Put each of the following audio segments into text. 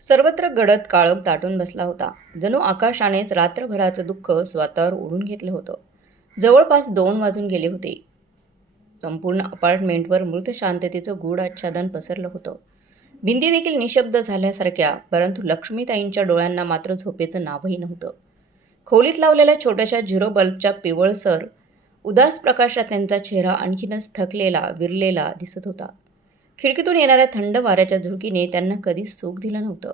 सर्वत्र गडद काळोख दाटून बसला होता. जणू आकाशानेच रात्रभराचं दुःख स्वतःवर ओढून घेतलं होतं. जवळपास 2 वाजून गेले होते. संपूर्ण अपार्टमेंटवर मृत शांततेचं गूढ आच्छादन पसरलं होतं. भिंती देखील निशब्द झाल्यासारख्या, परंतु लक्ष्मीताईंच्या डोळ्यांना मात्र झोपेचं नावही नव्हतं. खोलीत लावलेल्या छोट्याशा झिरो बल्बच्या पिवळसर, उदास प्रकाशात त्यांचा चेहरा आणखीनच थकलेला, विरलेला दिसत होता. खिडकीतून येणाऱ्या थंड वाऱ्याच्या झुळकीने त्यांना कधीच सुख दिलं नव्हतं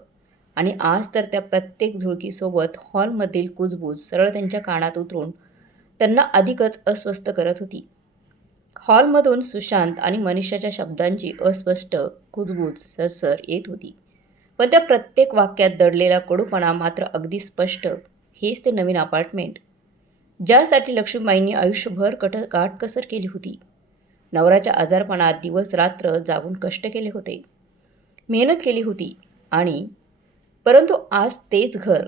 आणि आज तर त्या प्रत्येक झुळकीसोबत हॉलमधील कुजबूज सरळ त्यांच्या कानात उतरून त्यांना अधिकच अस्वस्थ करत होती. हॉलमधून सुशांत आणि मनीषाच्या शब्दांची अस्पष्ट कुजबूज सरसर येत होती. पण त्या प्रत्येक वाक्यात दडलेला कडूपणा मात्र अगदी स्पष्ट. हेच ते नवीन अपार्टमेंट, ज्यासाठी लक्ष्मीबाईंनी आयुष्यभर काटकसर केली होती. नवऱ्याच्या आजारपणात दिवस रात्र जागून कष्ट केले होते, मेहनत केली होती आणि परंतु आज तेच घर,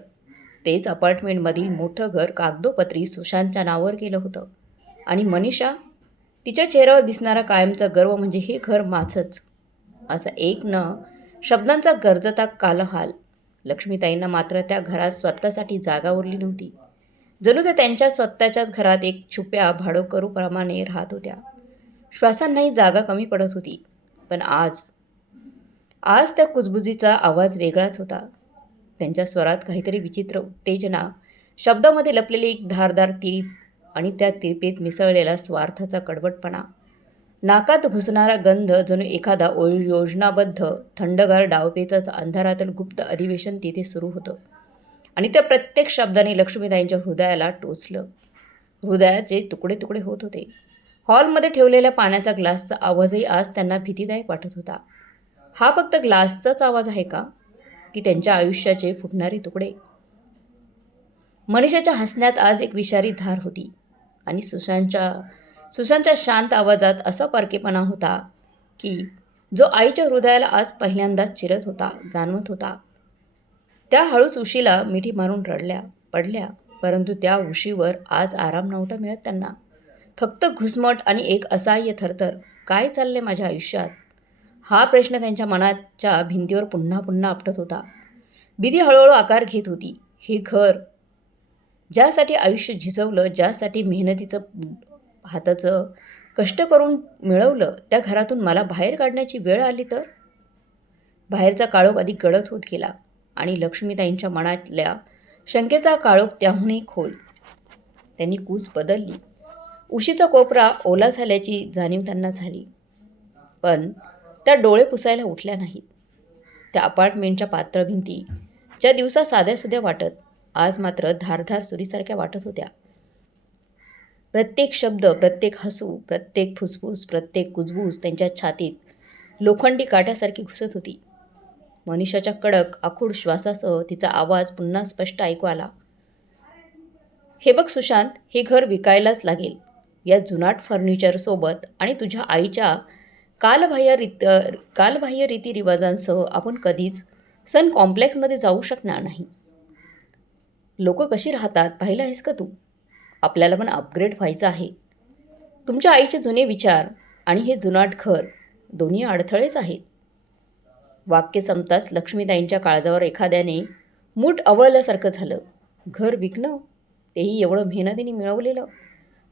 तेच अपार्टमेंटमधील मोठं घर कागदोपत्री सुशांतच्या नावावर केलं होतं. आणि मनीषा, तिच्या चेहऱ्यावर दिसणारा कायमचा गर्व म्हणजे हे घर माझंच, असा एक न शब्दांचा गरजता कालहाल. लक्ष्मीताईंना मात्र त्या घरात स्वतःसाठी जागा उरली नव्हती. जणू त्या त्यांच्या स्वतःच्याच घरात एक छुप्या भाडोकरूप्रमाणे राहत होत्या. श्वासांनाही जागा कमी पडत होती. पण आज आज त्या कुजबुजीचा आवाज वेगळाच होता. त्यांच्या स्वरात काहीतरी विचित्र उत्तेजना, शब्दामध्ये लपलेली एक धारदार तिरीप आणि त्या तिरपेत मिसळलेला स्वार्थाचा कडवटपणा. नाकात घुसणारा गंध, जणू एखादा योजनाबद्ध थंडगार डावपेचाचं अंधारातील गुप्त अधिवेशन तिथे सुरू होतं. आणि त्या प्रत्येक शब्दाने लक्ष्मीताईंच्या हृदयाला टोचलं. हृदयाचे तुकडे तुकडे होत होते. हॉलमध्ये ठेवलेल्या पाण्याचा ग्लासचा आवाजही आज त्यांना भीतीदायक वाटत होता. हा फक्त ग्लासचाच आवाज आहे का, की त्यांच्या आयुष्याचे फुटणारे तुकडे? मनीषाच्या हसण्यात आज एक विषारी धार होती आणि सुशांतच्या शांत आवाजात असा परकेपणा होता की जो आईच्या हृदयाला आज पहिल्यांदाच चिरत होता, जाणवत होता. त्या हळूच उशीला मिठी मारून पडल्या, परंतु त्या उशीवर आज आराम नव्हता मिळत त्यांना. फक्त घुसमट आणि एक असहाय्य थरथर. काय चाललंय माझ्या आयुष्यात? हा प्रश्न त्यांच्या मनाच्या भिंतीवर पुन्हा पुन्हा आपटत होता. भीती हळूहळू आकार घेत होती. हे घर, ज्यासाठी आयुष्य झिजवलं, ज्यासाठी मेहनतीचं हाताचं कष्ट करून मिळवलं, त्या घरातून मला बाहेर काढण्याची वेळ आली तर? बाहेरचा काळोख अधिक गडद होत गेला आणि लक्ष्मीताईंच्या मनातल्या शंकेचा काळोख त्याहूनही खोल. त्यांनी कूस बदलली. उशीचा कोपरा ओला झाल्याची जाणीव त्यांना झाली. पण त्या डोळे पुसायला उठल्या नाहीत. त्या अपार्टमेंटच्या पातळ भिंती, ज्या दिवसा साध्यासुध्या वाटत, आज मात्र धारधार सुरीसारख्या वाटत होत्या. प्रत्येक शब्द, प्रत्येक हसू, प्रत्येक फुसफुस, प्रत्येक कुजबूज त्यांच्या छातीत लोखंडी काट्यासारखी घुसत होती. मनीषाच्या कडक आखूड श्वासासह तिचा आवाज पुन्हा स्पष्ट ऐकू आला. हे बघ सुशांत, हे घर विकायलाच लागेल. या जुनाट फर्निचरसोबत आणि तुझ्या आईच्या कालबाह्य रीतिरिवाजांसह आपण कधीच सन कॉम्प्लेक्समध्ये जाऊ शकणार नाही. लोक कशी राहतात पाहिलं आहेस का तू? आपल्याला पण अपग्रेड व्हायचं आहे. तुमच्या आईचे जुने विचार आणि हे जुनाट घर दोन्ही अडथळेच आहेत. वाक्य संपताच लक्ष्मीताईंच्या काळजावर एखाद्याने मूठ आवळल्यासारखं झालं. घर विकणं, तेही एवढं मेहनतीने मिळवलेलं.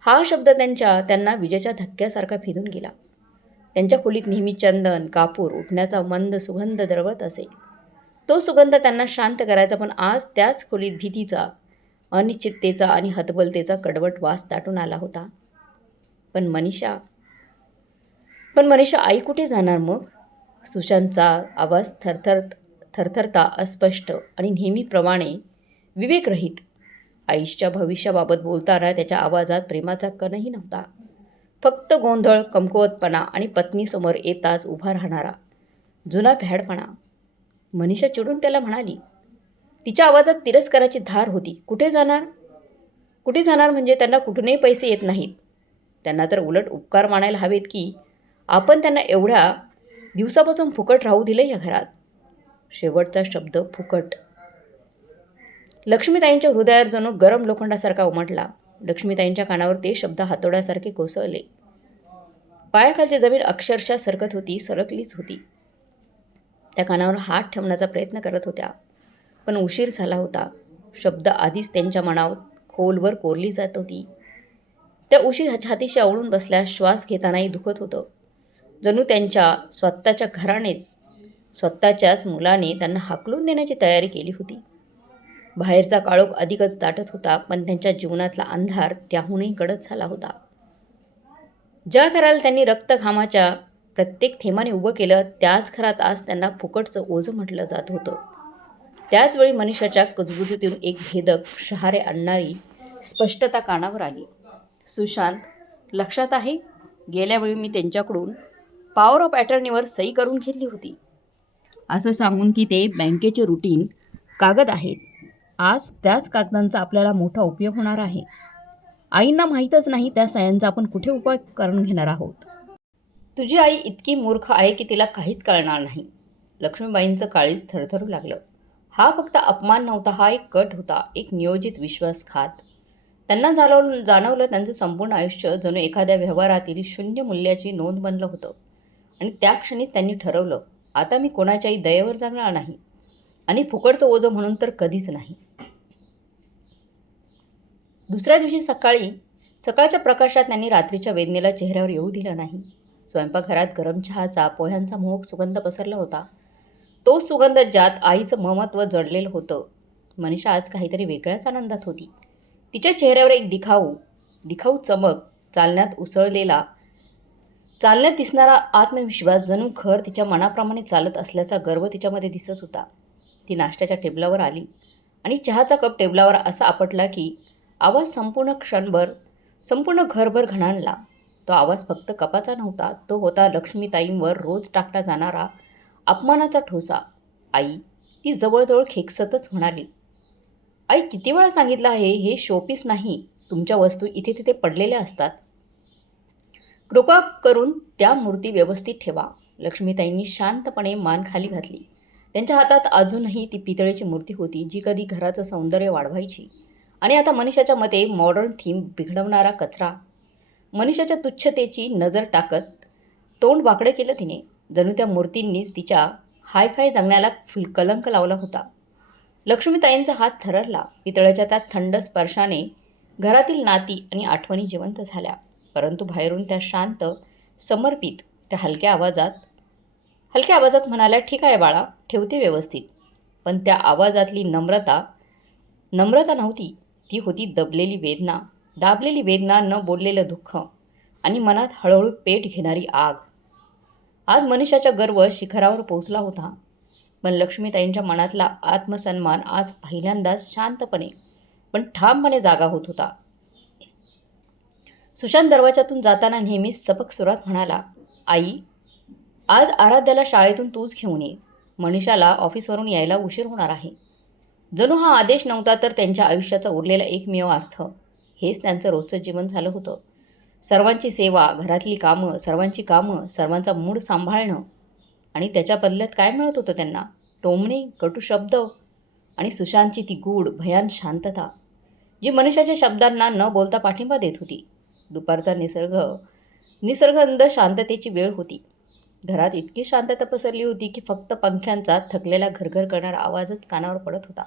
हा शब्द त्यांना विजेच्या धक्क्यासारखा भेदून गेला. त्यांच्या खोलीत नेहमी चंदन, कापूर उठण्याचा मंद सुगंध दरवळत असे. तो सुगंध त्यांना शांत करायचा, पण आज त्याच खोलीत भीतीचा, अनिश्चिततेचा आणि हतबलतेचा कडवट वास दाटून आला होता. पण मनीषा आई कुठे जाणार मग? सुशांतचा आवाज थरथरता अस्पष्ट आणि नेहमीप्रमाणे विवेकरहित. आईच्या भविष्याबाबत बोलताना त्याच्या आवाजात प्रेमाचा कणही नव्हता. फक्त गोंधळ, कमकुवतपणा आणि पत्नीसमोर येताच उभा राहणारा जुना भ्याडपणा. मनीषा चिडून त्याला म्हणाली. तिच्या आवाजात तिरस्काराची धार होती. कुठे जाणार? कुठे जाणार म्हणजे त्यांना कुठूनही पैसे येत नाहीत. त्यांना तर उलट उपकार मानायला हवेत की आपण त्यांना एवढ्या दिवसापासून फुकट राहू दिले या घरात. शेवटचा शब्द फुकट लक्ष्मीताईंच्या हृदयात जणू गरम लोखंडासारखा उमटला. लक्ष्मीताईंच्या कानावर ते शब्द हातोड्यासारखे कोसळले. पायाखालची जमीन अक्षरशः सरकलीच होती. त्या कानावर हात ठेवण्याचा प्रयत्न करत होत्या, पण उशीर झाला होता. शब्द आधीच त्यांच्या मनात खोलवर कोरली जात होती. त्या उशी छातीशी आवळून बसल्या, श्वास घेतानाही दुखत होतं. जणू त्यांच्या स्वतःच्या घरानेच, स्वतःच्याच मुलाने त्यांना हाकलून देण्याची तयारी केली होती. बाहेरचा काळोख अधिकच दाटत होता, पण त्यांच्या जीवनातला अंधार त्याहूनही गडद झाला होता. ज्या घराला त्यांनी रक्तघामाच्या प्रत्येक थेंबाने उभं केलं, त्याच घरात आज त्यांना फुकटचं ओझं म्हटलं जात होतं. त्याचवेळी मनुष्याच्या कुजबुजीतून एक भेदक शहारे आणणारी स्पष्टता कानावर आली. सुशांत, लक्षात आहे? गेल्या वेळी मी त्यांच्याकडून पॉवर ऑफ अटर्नीवर सही करून घेतली होती, असं सांगून की ते बँकेचे रुटीन कागद आहेत. आज त्याच कागदांचा आपल्याला मोठा उपयोग होणार आहे. आईंना माहीतच नाही त्या सह्यांचा आपण कुठे उपयोग करून घेणार आहोत. तुझी आई इतकी मूर्ख आहे की तिला काहीच कळणार नाही. लक्ष्मीबाईंचं काळीज थरथरू लागलं. हा फक्त अपमान नव्हता, हा एक कट होता, एक नियोजित विश्वासघात. त्यांना जाणवलं त्यांचं संपूर्ण आयुष्य जणू एखाद्या व्यवहारातील शून्य मूल्याची नोंद बनलं होतं. आणि त्या क्षणीच त्यांनी ठरवलं, आता मी कोणाच्याही दयेवर जगणार नाही, आणि फुकटचं ओझं म्हणून तर कधीच नाही. दुसऱ्या दिवशी सकाळच्या प्रकाशात त्यांनी रात्रीच्या वेदनेला चेहऱ्यावर येऊ दिलं नाही. स्वयंपाकघरात गरम चहाचा, पोह्यांचा मोहक सुगंध पसरला होता. तो सुगंध ज्यात आईचं ममत्व जडलेलं होतं. मनीषा आज काहीतरी वेगळ्याच आनंदात होती. तिच्या चेहऱ्यावर एक दिखाऊ चमक, चालण्यात दिसणारा आत्मविश्वास, जणू घर तिच्या मनाप्रमाणे चालत असल्याचा गर्व तिच्यामध्ये दिसत होता. ती नाश्त्याच्या टेबलावर आली आणि चहाचा कप टेबलावर असा आपटला की आवाज संपूर्ण घरभर घणाणला. तो आवाज फक्त कपाचा नव्हता, तो होता लक्ष्मीताईंवर रोज टाकला जाणारा अपमानाचा ठोसा. आई, ती जवळजवळ खेकसतच म्हणाली, आई, किती वेळा सांगितलं आहे, हे शोपीस नाही. तुमच्या वस्तू इथे तिथे पडलेल्या असतात. कृपा करून त्या मूर्ती व्यवस्थित ठेवा. लक्ष्मीताईंनी शांतपणे मान खाली घातली. त्यांच्या हातात अजूनही ती पितळेची मूर्ती होती, जी कधी घराचं सौंदर्य वाढवायची आणि आता मनीषाच्या मते मॉडर्न थीम बिघडवणारा कचरा. मनीषाच्या तुच्छतेची नजर टाकत तोंड वाकडं केलं तिने, जणू त्या मूर्तींनीच तिच्या हायफाय जगण्याला कलंक लावला होता. लक्ष्मीताईंचा हात थररला. पितळाच्या त्या थंड स्पर्शाने घरातील नाती आणि आठवणी जिवंत झाल्या. परंतु बाहेरून त्या शांत, समर्पित, त्या हलक्या आवाजात म्हणाल्या, ठीक आहे बाळा, ठेवते व्यवस्थित. पण त्या आवाजातली नम्रता नव्हती. ती होती दाबलेली वेदना, न बोललेलं दुःख आणि मनात हळूहळू पेट घेणारी आग. आज मनीषाचा गर्व शिखरावर पोचला होता, पण लक्ष्मीताईंच्या मनातला आत्मसन्मान आज पहिल्यांदाच शांतपणे पण ठामपणे जागा होत होता. सुशांत दरवाजातून जाताना नेहमीच सपक सुरात म्हणाला, आई, आज आराध्याला शाळेतून तूच घेऊन ये. मनीषाला ऑफिसवरून यायला उशीर होणार आहे. जणू हा आदेश नव्हता, तर त्यांच्या आयुष्याचा उरलेला एकमेव अर्थ. हेच त्यांचं रोजचं जीवन झालं होतं. सर्वांची सेवा, घरातली कामं, सर्वांचा मूड सांभाळणं. आणि त्याच्या बदल्यात काय मिळत होतं त्यांना? टोमणे, कटू शब्द आणि सुशांतची ती गूढ भयान शांतता, जी मनीषाच्या शब्दांना न बोलता पाठिंबा देत होती. दुपारचा निसर्गंध शांततेची वेळ होती. घरात इतकी शांतता पसरली होती की फक्त पंख्यांचा थकलेला घरघर करणारा आवाजच कानावर पडत होता.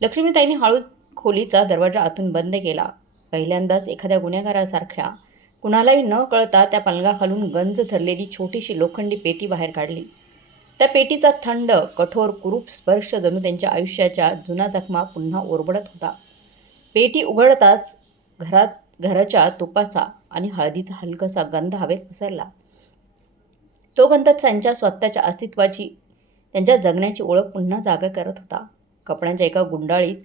लक्ष्मीताईंनी हळूच खोलीचा दरवाजा आतून बंद केला. पहिल्यांदाच एखाद्या गुन्हेगारासारख्या कुणालाही न कळता त्या पलंगाखालून गंज धरलेली छोटीशी लोखंडी पेटी बाहेर काढली. त्या पेटीचा थंड, कठोर, कुरूप स्पर्श जणू त्यांच्या आयुष्याच्या जुना जखमा पुन्हा ओरबडत होता. पेटी उघडताच घराच्या तुपाचा आणि हळदीचा हलकासा गंध हवेत पसरला. तो गंध त्यांच्या स्वतःच्या अस्तित्वाची, त्यांच्या जगण्याची ओळख पुन्हा जागा करत होता. कपड्यांच्या एका गुंडाळीत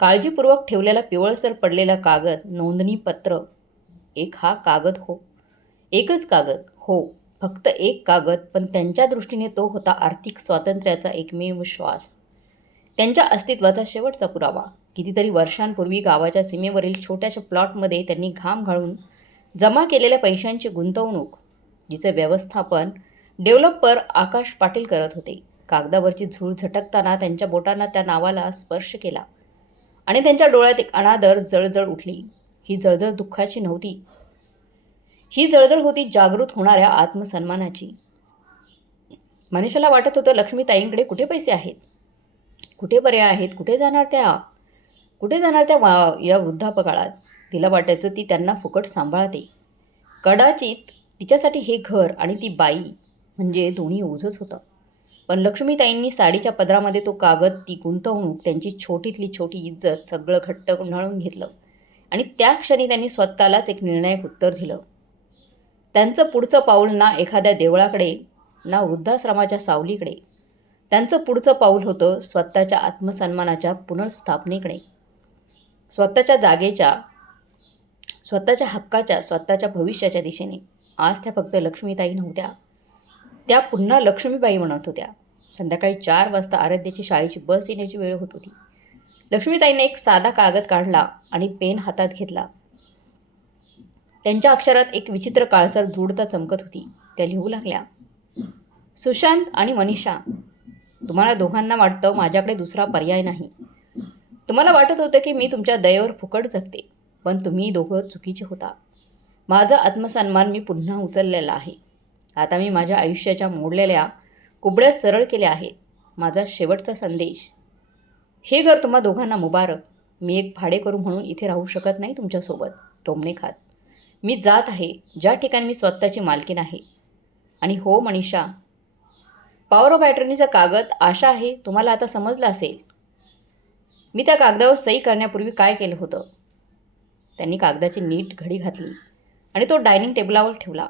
काळजीपूर्वक ठेवलेला पिवळसर पडलेला कागद, नोंदणीपत्र. एकच कागद. हो, फक्त एक कागद, पण त्यांच्या दृष्टीने तो होता आर्थिक स्वातंत्र्याचा एकमेव श्वास. त्यांच्या अस्तित्वाचा शेवटचा पुरावा. कितीतरी वर्षांपूर्वी गावाच्या सीमेवरील छोट्याशा प्लॉटमध्ये त्यांनी घाम गाळून जमा केलेल्या पैशांची गुंतवणूक, जिचं व्यवस्थापन डेव्हलपर आकाश पाटील करत होते. कागदावरची झूळ झटकताना त्यांच्या बोटांना त्या नावाला स्पर्श केला आणि त्यांच्या डोळ्यात एक अनादर जळजळ उठली. ही जळजळ दुःखाची नव्हती. ही जळजळ होती जागृत होणाऱ्या आत्मसन्मानाची. मनीषाला वाटत होतं लक्ष्मीताईंकडे कुठे पैसे आहेत, कुठे पर्याय आहेत, कुठे जाणार त्या या वृद्धापकाळात. तिला वाटायचं ती त्यांना फुकट सांभाळते. कदाचित तिच्यासाठी हे घर आणि ती बाई म्हणजे दोन्ही ओझंच होतं. पण लक्ष्मीताईंनी साडीच्या पदरामध्ये तो कागद, ती गुंतवणूक, त्यांची छोटीतली छोटी इज्जत सगळं घट्ट गुंडाळून घेतलं आणि त्या क्षणी त्यांनी स्वतःलाच एक निर्णायक उत्तर दिलं. त्यांचं पुढचं पाऊल ना एखाद्या देवळाकडे, ना वृद्धाश्रमाच्या सावलीकडे. त्यांचं पुढचं पाऊल होतं स्वतःच्या आत्मसन्मानाच्या पुनर्स्थापनेकडे, स्वतःच्या जागेच्या, स्वतःच्या हक्काच्या, स्वतःच्या भविष्याच्या दिशेने. आज त्या फक्त लक्ष्मीताई नव्हत्या, त्या पुन्हा लक्ष्मीबाई म्हणत होत्या. संध्याकाळी 4 वाजता आराध्याची शाळेची बस येण्याची वेळ होत होती. लक्ष्मीताईने एक साधा कागद काढला आणि पेन हातात घेतला. त्यांच्या अक्षरात एक विचित्र काळसर धूळता चमकत होती. त्या लिहू लागल्या, सुशांत आणि मनीषा, तुम्हाला दोघांना वाटतं माझ्याकडे दुसरा पर्याय नाही. तुम्हाला वाटत होतं की मी तुमच्या दयेवर फुकट जगते, पण तुम्ही दोघं चुकीचे होता. माझा आत्मसन्मान मी पुन्हा उचललेला आहे. आता मी माझ्या आयुष्याच्या मोडलेल्या कुबड्या सरळ केल्या आहेत. माझा शेवटचा संदेश, हे घर तुम्हा दोघांना मुबारक. मी एक भाडेकरू म्हणून इथे राहू शकत नाही तुमच्यासोबत टोमणे खात. मी जात आहे ज्या ठिकाणी मी स्वतःची मालकीण आहे. आणि हो मनीषा, पॉवर ऑफ अटर्नीचा कागद, आशा आहे तुम्हाला आता समजलं असेल मी त्या कागदावर सही करण्यापूर्वी काय केलं होतं. त्यांनी कागदाची नीट घडी घातली आणि तो डायनिंग टेबलावर ठेवला.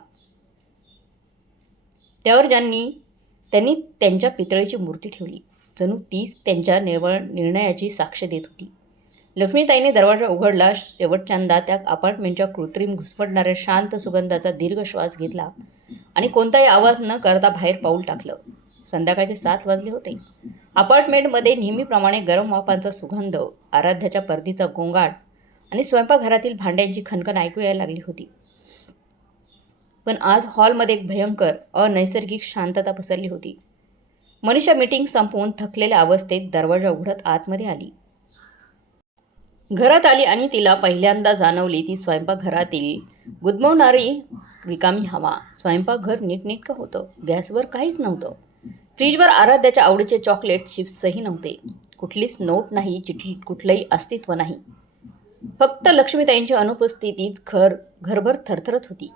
त्यावर त्यांनी त्यांच्या पितळेची मूर्ती ठेवली, जणू तीच त्यांच्या निर्णयाची साक्ष देत होती. लक्ष्मीताईने दरवाजा उघडला. शेवटच्यांदा त्या अपार्टमेंटच्या कृत्रिम घुसमटणाऱ्या शांत सुगंधाचा दीर्घ श्वास घेतला आणि कोणताही आवाज न करता बाहेर पाऊल टाकलं. संध्याकाळचे 7 वाजले होते. अपार्टमेंटमध्ये नेहमीप्रमाणे गरम वाफांचा सुगंध, आराध्याच्या परतीचा गोंगाट आणि स्वयंपाकघरातील भांड्यांची खणखण ऐकू यायला लागली होती. पण आज हॉलमध्ये एक भयंकर, अनैसर्गिक शांतता पसरली होती. मनीषा मीटिंग संपवून थकलेल्या अवस्थेत दरवाजा उघडत आतमध्ये आली. घरात आली आणि तिला पहिल्यांदा जाणवली ती स्वयंपाकघरातील गुदमवणारी रिकामी हवा. स्वयंपाकघर नीटनेटकं होतं. गॅसवर काहीच नव्हतं. फ्रीजवर आराध्याच्या आवडीचे चॉकलेट चिप्सही नव्हते. कुठलीच नोट नाही, चिठ्ठी, कुठलंही अस्तित्व नाही. फक्त लक्ष्मीताईंची अनुपस्थितीत घरभर थरथरत होती.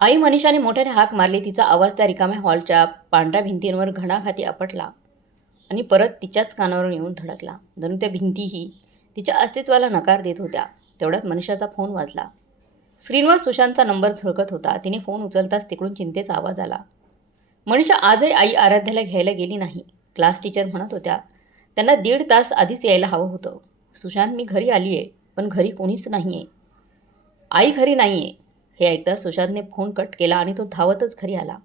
आई मनीषाने मोठ्याने हाक मारली. तिचा आवाज त्या रिकाम्या हॉलच्या पांढऱ्या भिंतींवर घणाघाती आपटला आणि परत तिच्याच कानावर येऊन धडकला. जणू त्या भिंतीही तिच्या अस्तित्वाला नकार देत होत्या. तेवढ्यात मनीषाचा फोन वाजला. स्क्रीनवर सुशांतचा नंबर झळकत होता. तिने फोन उचलताच तिकडून चिंतेचा आवाज आला. मनीषा आजही आई आराध्याला घ्यायला गेली नाही. क्लास टीचर म्हणत होत्या त्यांना 1.5 तास आधीच यायला हवं होतं. सुशांत, मी घरी आली आहे, पण घरी कोणीच नाही आहे. आई घरी नाही आहे. हे ऐकताच सुशांतने फोन कट केला आणि तो धावतच घरी आला.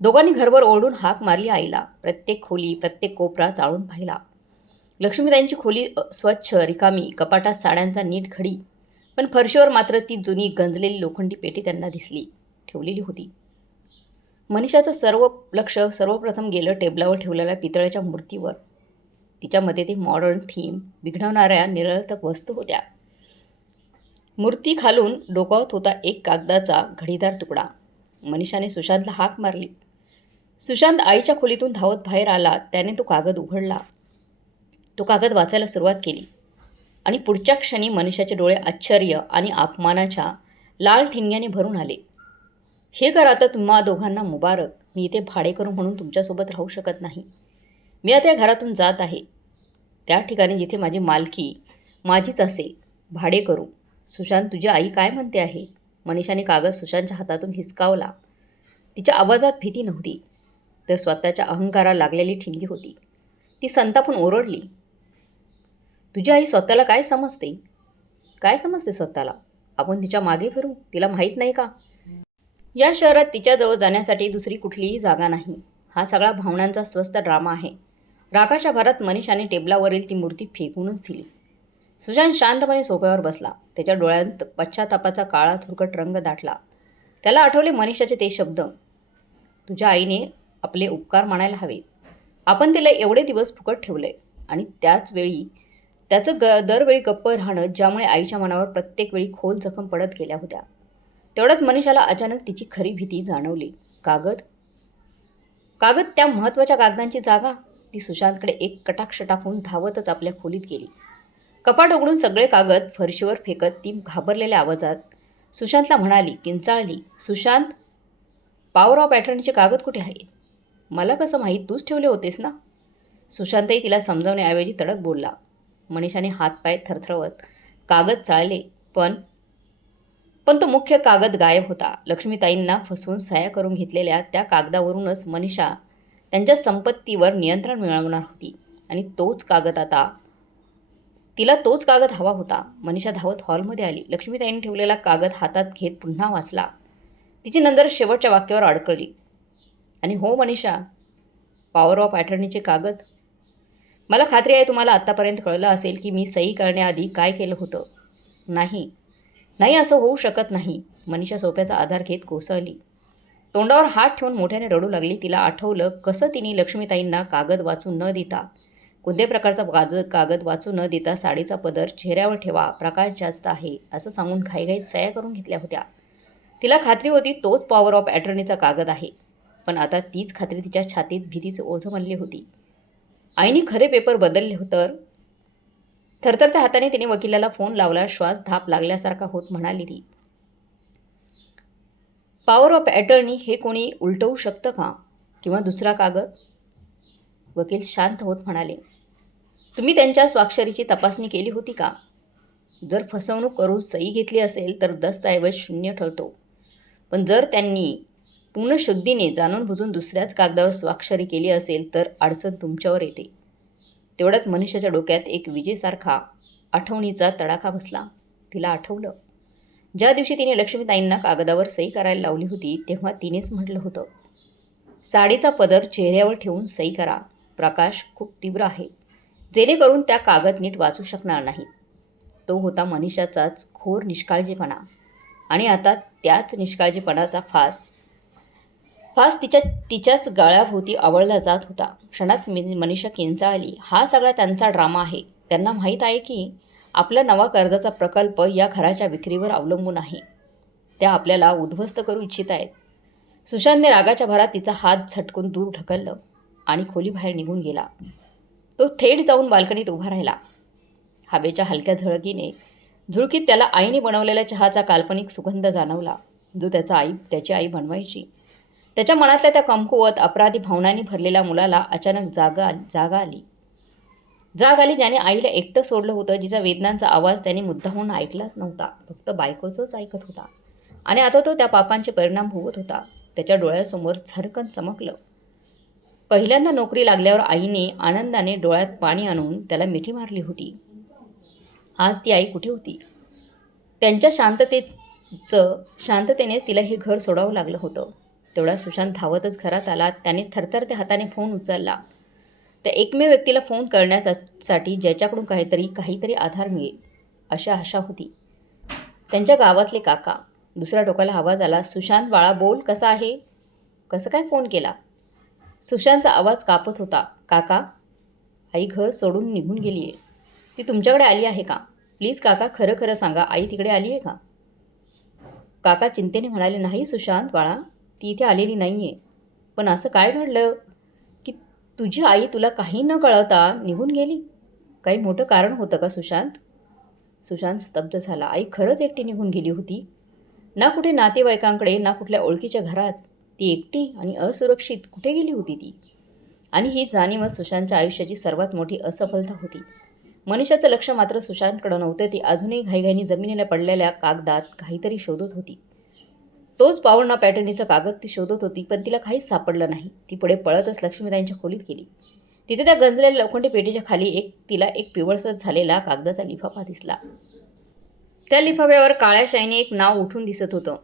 दोघांनी घरभर ओरडून हाक मारली आईला. प्रत्येक खोली, प्रत्येक कोपरा चाळून पाहिला. लक्ष्मीताईंची खोली स्वच्छ, रिकामी, कपाटात साड्यांचा नीट घडी, पण फरशीवर मात्र ती जुनी गंजलेली लोखंडी पेटी त्यांना दिसली ठेवलेली होती. मनीषाचं सर्व लक्ष सर्वप्रथम गेलं टेबलावर ठेवलेल्या पितळ्याच्या मूर्तीवर. तिच्यामध्ये ते मॉडर्न थीम बिघडवणाऱ्या निरर्थक वस्तू होत्या. मूर्ती खालून डोकावत होता एक कागदाचा घडीदार तुकडा. मनीषाने सुशांतला हाक मारली. सुशांत आईच्या खोलीतून धावत बाहेर आला. त्याने तो कागद उघडला. तो कागद वाचायला सुरुवात केली आणि पुढच्या क्षणी मनीषाचे डोळे आश्चर्य आणि अपमानाच्या लाल ठिणग्याने भरून आले. हे घर आता तुम्हा दोघांना मुबारक. मी इथे भाडेकरू म्हणून तुमच्यासोबत राहू शकत नाही. मी आता या घरातून जात आहे, त्या ठिकाणी जिथे माझी मालकी माझीच असेल. भाडेकरू. सुशांत, तुझी आई काय म्हणते आहे? मनीषाने कागद सुशांतच्या हातातून हिसकावला. तिच्या आवाजात भीती नव्हती, तर स्वतःच्या अहंकाराला लागलेली ठिणगी होती. ती संतापून ओरडली, तुझी आई स्वतःला काय समजते? काय समजते स्वतःला? आपण तिच्या मागे फिरू? तिला माहीत नाही का या शहरात तिच्याजवळ जाण्यासाठी दुसरी कुठलीही जागा नाही. हा सगळा भावनांचा स्वस्त ड्रामा आहे. रागाच्या भरात मनीषाने टेबलावरील ती मूर्ती फेकूनच दिली. सुशांत शांतपणे सोफ्यावर बसला. त्याच्या डोळ्यात पश्चातापाचा काळा थुरकट रंग दाटला. त्याला आठवले मनीषाचे ते शब्द, तुझ्या आईने आपले उपकार मानायला हवेत. आपण तिला एवढे दिवस फुकट ठेवले आणि त्याचं दरवेळी गप्प राहणं, ज्यामुळे आईच्या मनावर प्रत्येक वेळी खोल जखम पडत गेल्या होत्या. तेवढ्यात मनीषाला अचानक तिची खरी भीती जाणवली. कागद कागद, त्या महत्त्वाच्या कागदांची जागा. ती सुशांतकडे एक कटाक्ष टाकून धावतच आपल्या खोलीत गेली. कपाट उघडून सगळे कागद फरशीवर फेकत ती घाबरलेल्या आवाजात सुशांतला म्हणाली, किंचाळली, सुशांत, पॉवर ऑफ अटर्नीचे कागद कुठे आहेत? मला कसं माहीत? तूच ठेवले होतेस ना? सुशांतही तिला समजावण्याऐवजी तडक बोलला. मनीषाने हातपाय थरथरवत कागद चाळले, पण पण तो मुख्य कागद गायब होता. लक्ष्मीताईंना फसवून सह्या करून घेतलेल्या त्या कागदावरूनच मनीषा त्यांच्या संपत्तीवर नियंत्रण मिळवणार होती आणि तिला तोच कागद हवा होता. मनीषा धावत हॉलमध्ये आली. लक्ष्मीताईंनी ठेवलेला कागद हातात घेत पुन्हा वाचला. तिची नजर शेवटच्या वाक्यावर अडकली. आणि हो मनीषा, पॉवर ऑफ अटर्नीचे कागद. मला खात्री आहे तुम्हाला आत्तापर्यंत कळलं असेल की मी सही करण्याआधी काय केलं होतं. नाही, नाही, असं होऊ शकत नाही. मनीषा सोफ्याचा आधार घेत कोसळली. तोंडावर हात ठेवून मोठ्याने रडू लागली. तिला आठवलं कसं तिने लक्ष्मीताईंना कागद वाचू न देता, कोणत्याही प्रकारचा कागद वाचू न देता साडीचा पदर चेहऱ्यावर ठेवा, प्रकाश जास्त आहे असं सांगून घाईघाईत सह्या करून घेतल्या होत्या. तिला खात्री होती तोच पॉवर ऑफ अटर्नीचा कागद आहे. पण आता तीच खात्री तिच्या छातीत भीतीचे ओझं बनली होती. आईने खरे पेपर बदलले तर? थरथरत्या हाताने तिने वकिलाला फोन लावला. श्वास धाप लागल्यासारखा होत म्हणाली ती, पॉवर ऑफ अटर्नी हे कोणी उलटवू शकतं का? किंवा दुसरा कागद? वकील शांत होत म्हणाले, तुम्ही त्यांच्या स्वाक्षरीची तपासणी केली होती का? जर फसवणूक करून सही घेतली असेल तर दस्तऐवज शून्य ठरतो. पण जर त्यांनी पूर्ण शुद्धीने जाणून बुजून दुसऱ्याच कागदावर स्वाक्षरी केली असेल तर अडचण तुमच्यावर येते. तेवढ्यात मनीषाच्या डोक्यात एक विजेसारखा आठवणीचा तडाखा बसला. तिला आठवलं, ज्या दिवशी तिने लक्ष्मीताईंना कागदावर सही करायला लावली होती तेव्हा तिनेच म्हटलं होतं, साडीचा पदर चेहऱ्यावर ठेवून सही करा, प्रकाश खूप तीव्र आहे, जेणेकरून त्या कागद नीट वाचू शकणार नाही. तो होता मनीषाचाच घोर निष्काळजीपणा. आणि आता त्याच निष्काळजीपणाचा फास तिच्याच गळ्याभोवती आवळला जात होता. क्षणात मनीषा किंचाळली. हा सगळा त्यांचा ड्रामा आहे. त्यांना माहीत आहे की आपला नवा कर्जाचा प्रकल्प या घराच्या विक्रीवर अवलंबून आहे. त्या आपल्याला उद्ध्वस्त करू इच्छित आहेत. सुशांतने रागाच्या भरात तिचा हात झटकून दूर ढकललं आणि खोलीबाहेर निघून गेला. तो थेट जाऊन बाल्कनीत उभा राहिला. हवेच्या हलक्या झुळकीत त्याला आईने बनवलेल्या चहाचा काल्पनिक सुगंध जाणवला, जो त्याची आई बनवायची. त्याच्या मनातल्या त्या कमकुवत अपराधी भावनांनी भरलेल्या मुलाला अचानक जाग आली, ज्याने आईला एकटं सोडलं होतं, जिचा वेदनांचा आवाज त्याने मुद्दामून ऐकलाच नव्हता, फक्त बायकोचंच ऐकत होता. आणि आता तो त्या पापांचे परिणाम भोगत होता. त्याच्या डोळ्यासमोर झरकन चमकलं. पहिल्यांदा नोकरी लागल्यावर आईने आनंदाने डोळ्यात पाणी आणून त्याला मिठी मारली होती. आज ती आई कुठे होती? त्यांच्या शांततेनेच तिला हे घर सोडावं लागलं होतं. तेवढा सुशांत धावतच घरात आला. त्याने थरथरत्या हाताने फोन उचलला. त्या एकमेव व्यक्तीला फोन करण्यासाठी ज्याच्याकडून काहीतरी आधार मिळेल अशा आशा होती. त्यांच्या गावातले काका. दुसऱ्या टोकाला आवाज आला, सुशांत बाळा बोल, कसा आहे? कसं काय फोन केला? सुशांतचा आवाज कापत होता. काका, आई घर सोडून निघून गेली आहे. ती तुमच्याकडे आली आहे का? प्लीज काका, खरं खरं सांगा, आई तिकडे आली आहे का? काका चिंतेने म्हणाले, नाही सुशांत बाळा, ती इथे आलेली नाही आहे. पण असं काय घडलं की तुझी आई तुला काही न कळवता निघून गेली? काही मोठं कारण होतं का सुशांत? सुशांत स्तब्ध झाला. आई खरंच एकटी निघून गेली होती. ना कुठे नातेवाईकांकडे, ना कुठल्या ओळखीच्या घरात. ती एकटी आणि असुरक्षित कुठे गेली होती ती? आणि ही जाणीवच सुशांतच्या आयुष्याची सर्वात मोठी असफलता होती. मनीषाचं लक्ष मात्र सुशांतकडं नव्हतं. ती अजूनही घाईघाईने जमिनीला पडलेल्या कागदात काहीतरी शोधत होती. तोच पॉवर ऑफ अटर्नीचा कागद ती शोधत होती, पण तिला काहीच सापडलं नाही. ती पुढे पळतच लक्ष्मीताईंच्या खोलीत गेली. तिथे त्या गंजलेल्या लोखंडी पेटीच्या खाली तिला एक पिवळसर झालेला कागदाचा लिफाफा दिसला. त्या लिफाफ्यावर काळ्या शाईने एक नाव उठून दिसत होतं,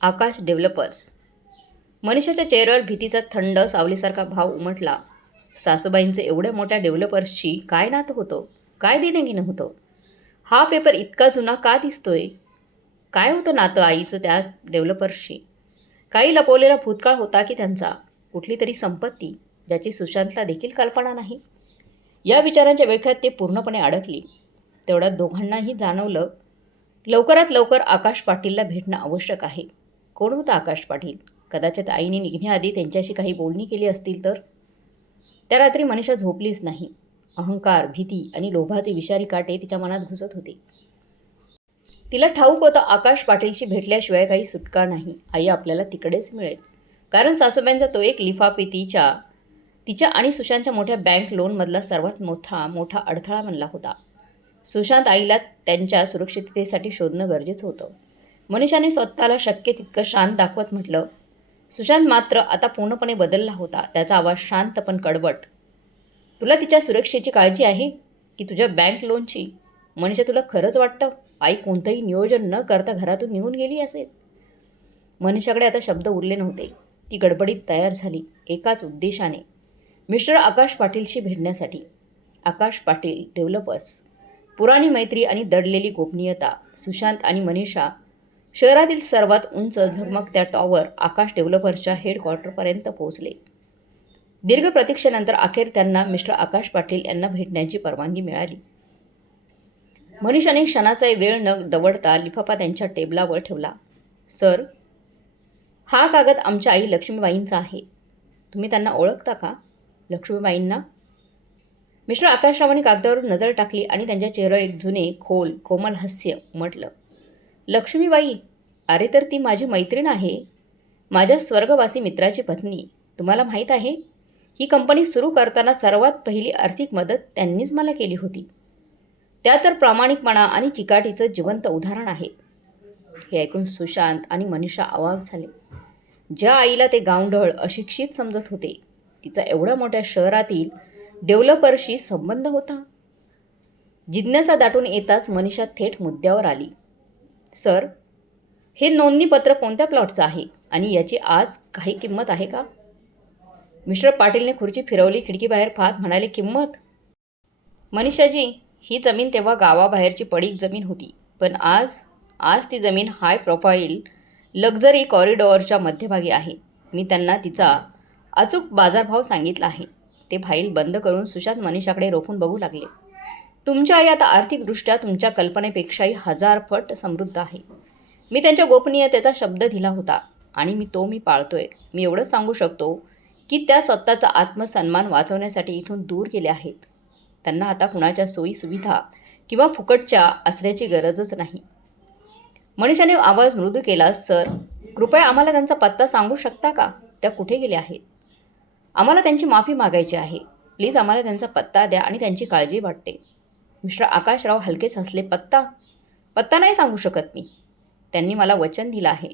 आकाश डेव्हलपर्स. मनीषाच्या चेहऱ्यावर भीतीचा थंड सावलीसारखा भाव उमटला. सासूबाईंचं एवढ्या मोठ्या डेव्हलपर्सशी काय नातं होतं? काय देणं घेणं होतं? हा पेपर इतका जुना का दिसतोय? काय होतं नातं आईचं त्या डेव्हलपर्सशी? काही लपवलेला भूतकाळ होता की त्यांचा? कुठली तरी संपत्ती, ज्याची सुशांतला देखील कल्पना नाही? या विचारांच्या वेख्यात ते पूर्णपणे अडकली. तेवढ्यात दोघांनाही जाणवलं, लवकरात लवकर आकाश पाटीलला भेटणं आवश्यक आहे. कोण होता आकाश पाटील? कदाचित आईने निघण्याआधी त्यांच्याशी काही बोलणी केली असतील तर. त्या रात्री मनीषा झोपलीच नाही. अहंकार, भीती आणि लोभाचे विषारी काटे तिच्या मनात घुसत होते. तिला ठाऊक होतं आकाश पाटीलशी भेटल्याशिवाय काही सुटका नाही. आई आपल्याला तिकडेच मिळेल. कारण सासूबाईंचा तो एक लिफाफे तिच्या आणि सुशांतच्या मोठ्या बँक लोनमधला सर्वात मोठा अडथळा बनला होता. सुशांत आईला त्यांच्या सुरक्षिततेसाठी शोधणं गरजेचं होतं. मनीषाने स्वतःला शक्य तितकं शांत दाखवत म्हटलं. सुशांत मात्र आता पूर्णपणे बदलला होता. त्याचा आवाज शांत पण कडवट. तुला तिच्या सुरक्षेची काळजी आहे की तुझ्या बँक लोनची? मनीषा, तुला खरंच वाटतं आई कोणतंही नियोजन न करता घरातून निघून गेली असेल? मनीषाकडे आता शब्द उरले नव्हते. ती गडबडीत तयार झाली, एकाच उद्देशाने, मिस्टर आकाश पाटीलशी भेटण्यासाठी. आकाश पाटील डेव्हलपर्स. पुराणी मैत्री आणि दडलेली गोपनीयता. सुशांत आणि मनीषा शहरातील सर्वात उंच झगमगत्या टॉवर आकाश डेव्हलपर्सच्या हेडक्वार्टरपर्यंत पोहोचले. दीर्घ प्रतीक्षेनंतर अखेर त्यांना मिस्टर आकाश पाटील यांना भेटण्याची परवानगी मिळाली. मनीषाने क्षणाचा वेळ न दवडता लिफाफा त्यांच्या टेबलावर ठेवला. सर, हा कागद आमच्या आई लक्ष्मीबाईंचा आहे. तुम्ही त्यांना ओळखता का? लक्ष्मीबाईंना? मिस्टर आकाशरावांनी कागदावर नजर टाकली आणि त्यांच्या चेहऱ्यावर एक जुने, खोल, कोमल हास्य उमटलं. लक्ष्मीबाई? अरे, तर ती माझी मैत्रीण आहे. माझ्या स्वर्गवासी मित्राची पत्नी. तुम्हाला माहीत आहे, ही कंपनी सुरू करताना सर्वात पहिली आर्थिक मदत त्यांनीच मला केली होती. त्या तर प्रामाणिकपणा आणि चिकाटीचं जिवंत उदाहरण आहे. हे ऐकून सुशांत आणि मनीषा अवाक झाले. ज्या आईला ते गावंढळ, अशिक्षित समजत होते, तिचा एवढ्या मोठ्या शहरातील डेव्हलपरशी संबंध होता. जिज्ञासा दाटून येताच मनीषा थेट मुद्द्यावर आली. सर, हे नोंदणीपत्र कोणत्या प्लॉटचं आहे आणि याची आज काही किंमत आहे का? मिस्टर पाटीलने खुर्ची फिरवली, खिडकीबाहेर पाहत म्हणाले. किंमत? मनीषाजी, ही जमीन तेव्हा गावाबाहेरची पडीक जमीन होती, पण आज ती जमीन हाय प्रोफाईल लक्झरी कॉरिडॉरच्या मध्यभागी आहे. मी त्यांना तिचा अचूक बाजारभाव सांगितला आहे. ते फाईल बंद करून सुशांत मनीषाकडे रोखून बघू लागले. तुमची आई आता आर्थिकदृष्ट्या तुमच्या कल्पनेपेक्षाही 1000 पट समृद्ध आहे. मी त्यांच्या गोपनीयतेचा शब्द दिला होता आणि मी पाळतोय. मी एवढंच सांगू शकतो की त्या स्वतःचा आत्मसन्मान वाचवण्यासाठी इथून दूर गेले आहेत. त्यांना आता कुणाच्या सोयीसुविधा किंवा फुकटच्या आश्रयाची गरजच नाही. मनीषाने आवाज मृदू केला. सर, कृपया आम्हाला त्यांचा पत्ता सांगू शकता का? त्या कुठे गेल्या आहेत? आम्हाला त्यांची माफी मागायची आहे. प्लीज आम्हाला त्यांचा पत्ता द्या आणि त्यांची काळजी वाटते. मिस्टर आकाशराव हलकेच हसले. पत्ता नाही सांगू शकत मी. त्यांनी मला वचन दिलं आहे,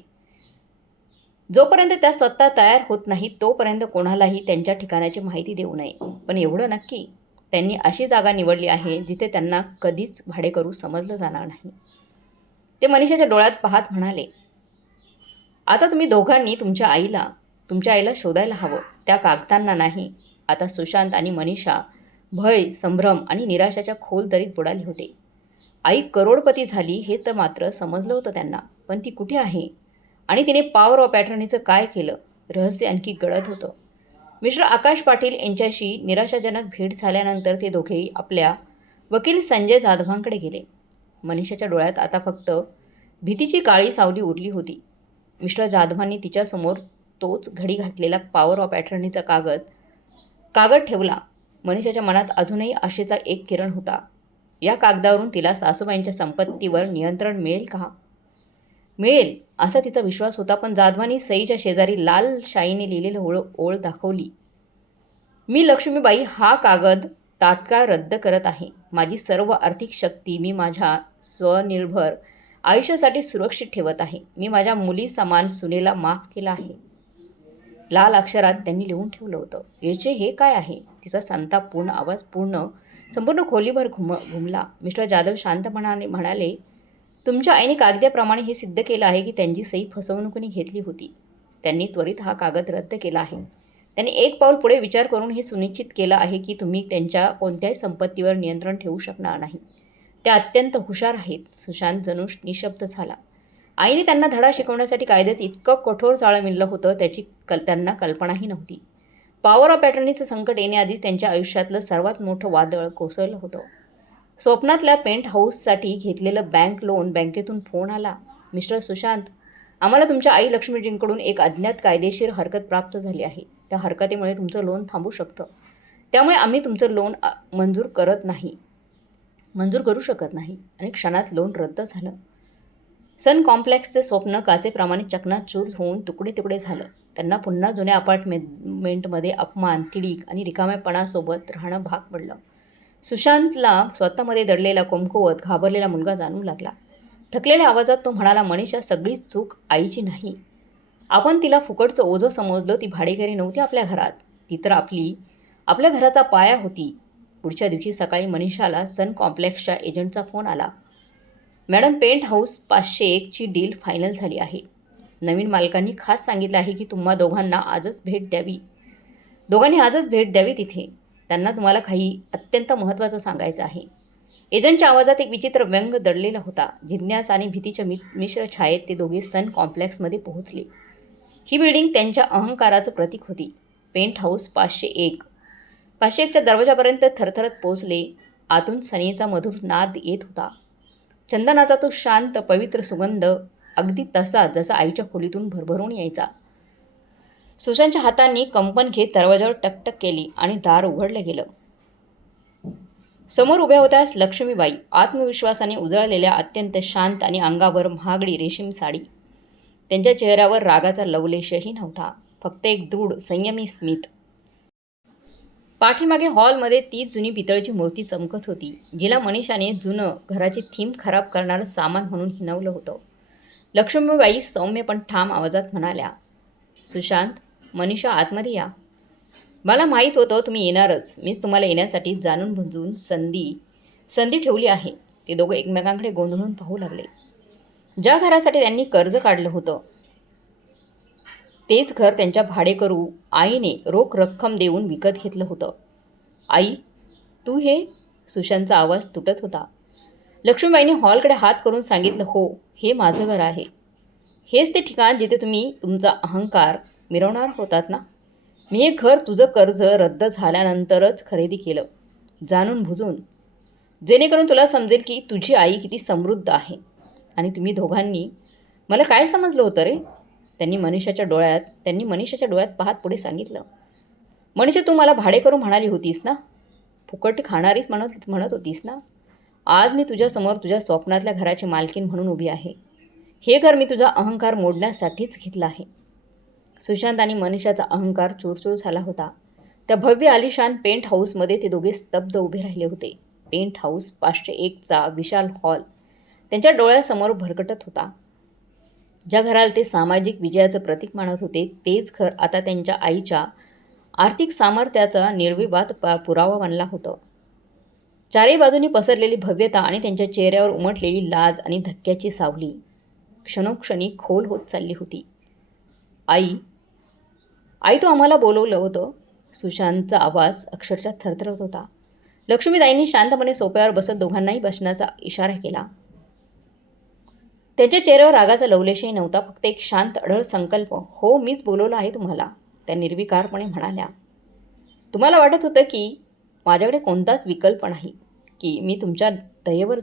जोपर्यंत त्या स्वतः तयार होत नाही तोपर्यंत कोणालाही त्यांच्या ठिकाणाची माहिती देऊ नये. पण एवढं नक्की, त्यांनी अशी जागा निवडली आहे जिथे त्यांना कधीच भाडेकरू समजलं जाणार नाही. ते मनीषाच्या डोळ्यात पाहत म्हणाले. आता तुम्ही दोघांनी तुमच्या आईला शोधायला हवं, त्या कागदांना नाही. आता सुशांत आणि मनीषा भय, संभ्रम आणि निराशाच्या खोल दरीत बुडाले होते. आई करोडपती झाली हे तर मात्र समजलं होतं त्यांना, पण ती कुठे आहे आणि तिने पॉवर ऑफ अटर्नीचं काय केलं? रहस्य आणखी गळत होतं. मिस्टर आकाश पाटील यांच्याशी निराशाजनक भेट झाल्यानंतर ते दोघेही आपल्या वकील संजय जाधवांकडे गेले. मनीषाच्या डोळ्यात आता फक्त भीतीची काळी सावली उरली होती. मिस्टर जाधवांनी तिच्यासमोर तोच घडी घातलेला पॉवर ऑफ अटर्नीचा कागद ठेवला. मनीषाच्या मनात अजूनही आशेचा एक किरण होता. या कागदावरून तिला सासूबाईंच्या संपत्तीवर नियंत्रण मिळेल का? मिळेल असा तिचा विश्वास होता. पण जाधवांनी सईच्या शेजारी लाल शाईने लिहिलेलं ओळ दाखवली. मी लक्ष्मीबाई हा कागद तात्काळ रद्द करत आहे. माझी सर्व आर्थिक शक्ती मी माझ्या स्वनिर्भर आयुष्यासाठी सुरक्षित ठेवत आहे. मी माझ्या मुली समान सुनेला माफ केला आहे. लाल अक्षरात त्यांनी लिहून ठेवलं होतं. याचे हे काय आहे? तिचा संतापपूर्ण आवाज संपूर्ण खोलीभर घुमला. मिस्टर जाधव शांतपणाने म्हणाले. तुमच्या आईने कागदाप्रमाणे हे सिद्ध केलं आहे की त्यांची सई फसवणुकीने घेतली होती. त्यांनी त्वरित हा कागद रद्द केला आहे. त्यांनी एक पाऊल पुढे विचार करून हे सुनिश्चित केलं आहे की तुम्ही त्यांच्या कोणत्याही संपत्तीवर नियंत्रण ठेवू शकणार नाही. त्या अत्यंत हुशार आहेत. सुशांत जणू निशब्द झाला. आईने त्यांना धडा शिकवण्यासाठी कायद्याचं इतकं कठोर जाळं विणलं होतं त्याची त्यांना कल्पनाही नव्हती. पॉवर ऑफ अटर्नीचं संकट येण्याआधीच त्यांच्या आयुष्यातलं सर्वात मोठं वादळ कोसळलं होतं. स्वप्नातल्या पेंट हाऊससाठी घेतलेलं बँक लोन, बँकेतून फोन आला. मिस्टर सुशांत, आम्हाला तुमच्या आई लक्ष्मीजींकडून एक अज्ञात कायदेशीर हरकत प्राप्त झाली आहे. त्या हरकतीमुळे तुमचं लोन थांबू शकतं. त्यामुळे आम्ही तुमचं लोन मंजूर करू शकत नाही आणि क्षणात लोन रद्द झालं. सन कॉम्प्लेक्सचे स्वप्न काचेप्रमाणे चकनाचूर होऊन तुकडे तुकडे झालं. त्यांना पुन्हा जुन्या अपार्टमेंटमध्ये अपमान, तिडीक आणि रिकामेपणासोबत राहणं भाग पडलं. सुशांतला स्वतःमध्ये दडलेला कमकुवत, घाबरलेला मुलगा जाणू लागला. थकलेल्या आवाजात तो म्हणाला, मनीषा, सगळी चूक आईची नाही. आपण तिला फुकटचं ओझं समजलं. ती भाडेकरी नव्हती आपल्या घरात. ती तर आपल्या घराचा पाया होती. पुढच्या दिवशी सकाळी मनीषाला सन कॉम्प्लेक्सच्या एजंटचा फोन आला. मॅडम, पेंट हाऊस 501ची डील फायनल झाली आहे. नवीन मालकांनी खास सांगितलं आहे की तुम्हा दोघांनी आजच भेट द्यावी तिथे. त्यांना तुम्हाला काही अत्यंत महत्त्वाचं सांगायचं आहे. एजंटच्या आवाजात एक विचित्र व्यंग दडलेला होता. जिज्ञासा आणि भीतीच्या मिश्र छायेत ते दोघे सन कॉम्प्लेक्समध्ये पोहोचले. ही बिल्डिंग त्यांच्या अहंकाराचं प्रतीक होती. पेंट हाऊस 501च्या दरवाजापर्यंत थरथरत पोहोचले. आतून सनीचा मधुर नाद येत होता. चंदनाचा तो शांत, पवित्र सुगंध, अगदी तसा जसा आईच्या खोलीतून भरभरून यायचा. सुशांतच्या हातांनी कंपन घेत दरवाजावर टकटक केली आणि दार उघडलं गेलं. समोर उभ्या होत्या लक्ष्मीबाई, आत्मविश्वासाने उजळलेल्या, अत्यंत शांत आणि अंगावर महागडी रेशीम साडी. त्यांच्या चेहऱ्यावर रागाचा लवलेशही नव्हता, फक्त एक दृढ, संयमी स्मित. पाठीमागे हॉलमध्ये तीच जुनी पितळची मूर्ती चमकत होती, जिला मनीषाने जुनं घराची थीम खराब करणारं सामान म्हणून हिणवलं होतं. लक्ष्मीबाई सौम्य पण ठाम आवाजात म्हणाल्या, सुशांत, मनीषा, आतमध्ये या. मला माहीत होतं तुम्ही येणारच. मीच तुम्हाला येण्यासाठी जाणून बुजून संधी ठेवली आहे. ते दोघं एकमेकांकडे गोंधळून पाहू लागले. ज्या घरासाठी त्यांनी कर्ज काढलं होतं तेच घर त्यांच्या भाडेकरू आईने रोख रक्कम देऊन विकत घेतलं होतं. आई, तू हे? सुशांतचा आवाज तुटत होता. लक्ष्मीबाईंनी हॉलकडे हात करून सांगितलं, हो, हे माझं घर आहे. हेच ते ठिकाण जिथे तुम्ही तुमचा अहंकार मिरवणार होतात ना. मी हे घर तुझं कर्ज रद्द झाल्यानंतरच खरेदी केलं, जाणून बुजून, जेणेकरून तुला समजेल की तुझी आई किती समृद्ध आहे. आणि तुम्ही दोघांनी मला काय समजलं होतं रे? त्यांनी मनीषाच्या डोळ्यात पाहत पुढे सांगितलं. मनीषा, तू मला भाडेकरू म्हणाली होतीस ना, फुकट खाणारीच म्हणत होतीस ना. आज मी तुझ्यासमोर तुझ्या स्वप्नातल्या घराची मालकीण म्हणून उभी आहे. हे घर मी तुझा अहंकार मोडण्यासाठीच घेतलं आहे. सुशांत आणि मनीषाचा अहंकार चूरचूर झाला होता. त्या भव्य आलिशान पेंट हाऊसमध्ये ते दोघे स्तब्ध उभे राहिले होते. पेंट हाऊस 501चा विशाल हॉल त्यांच्या डोळ्यासमोर भरकटत होता. ज्या घराला ते सामाजिक विजयाचं प्रतीक मानत होते, तेच घर आता त्यांच्या आईच्या आर्थिक सामर्थ्याचा निर्विवाद पुरावा बनला होतं. चारही बाजूनी पसरलेली भव्यता आणि त्यांच्या चेहऱ्यावर उमटलेली लाज आणि धक्क्याची सावली क्षणोक्षणी खोल होत चालली होती. आई, तू आम्हाला बोलवलं होतं. सुशांतचा आवाज अक्षरशः थरथरत होता. लक्ष्मीबाईंनी शांतपणे सोफ्यावर बसत दोघांनाही बसण्याचा इशारा केला. त्यांच्या चेहऱ्यावर रागाचा लवलेशही नव्हता, फक्त एक शांत अढळ संकल्प. हो, मीच बोलवलं आहे तुम्हाला, त्या निर्विकारपणे म्हणाल्या. तुम्हाला वाटत होतं की माझ्याकडे कोणताच विकल्प नाही, की मी तुमच्या दयेवर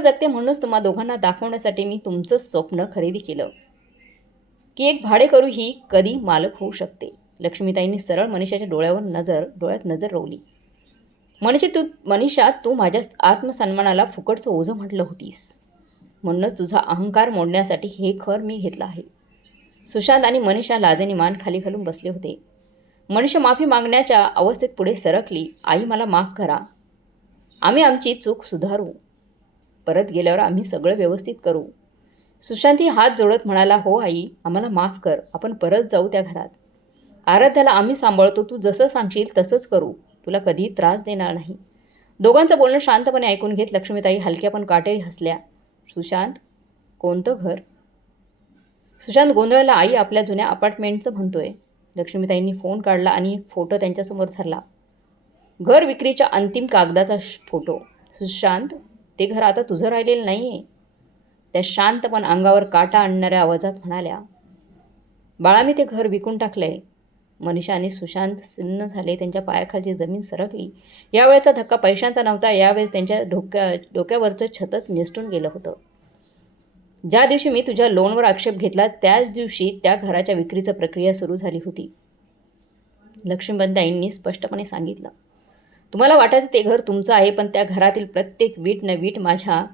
जगते म्हणूनच तुम्हा दोघांना दाखवण्यासाठी मी तुमचंच स्वप्न खरेदी केलं की एक भाडेकरू ही कधी मालक होऊ शकते. लक्ष्मीताईंनी सरळ मनीषाच्या डोळ्यात नजर रोवली. मनीषा, तू माझ्या आत्मसन्मानाला फुकटचं ओझं म्हटलं होतीस, म्हणूनच तुझा अहंकार मोडण्यासाठी हे घर मी घेतलं आहे. सुशांत आणि मनीषा लाजेने मान खाली घालून बसले होते. मनीषा माफी मागण्याच्या अवस्थेत पुढे सरकली. आई, मला माफ करा. आम्ही आमची चूक सुधारू. परत गेल्यावर आम्ही सगळं व्यवस्थित करू. सुशांतही हात जोडत म्हणाला, हो आई, आम्हाला माफ कर. आपण परत जाऊ त्या घरात. आराध्याला आम्ही सांभाळतो. तू जसं सांगशील तसंच करू. तुला कधीही त्रास देणार नाही. दोघांचं बोलणं शांतपणे ऐकून घेत लक्ष्मीताई हलक्या पण काटेरी हसल्या. सुशांत, कोणतं घर? सुशांत गोंधळला. आई, आपल्या जुन्या अपार्टमेंटचं म्हणतोय. लक्ष्मीताईंनी फोन काढला आणि एक फोटो त्यांच्यासमोर धरला. घर विक्रीच्या अंतिम कागदाचा फोटो. सुशांत, ते घर आता तुझं राहिलेलं नाही आहे. त्या शांत पण अंगावर काटा आणणाऱ्या आवाजात म्हणाल्या. बाळा, मी ते घर विकून टाकलंय. मनीषा आणि सुशांत सिन्न झाले. त्यांच्या पायाखालची जमीन सरकली. यावेळेचा धक्का पैशांचा नव्हता. यावेळेस त्यांच्या डोक्यावरचं छतच निसटून गेलं होतं. ज्या दिवशी मी तुझ्या लोनवर आक्षेप घेतला त्याच दिवशी त्या घराच्या विक्रीची प्रक्रिया सुरू झाली होती. लक्ष्मीबाईंनी स्पष्टपणे सांगितलं. तुम्हाला वाटायचं ते घर तुमचं आहे, पण त्या घरातील प्रत्येक वीट न वीट माझ्या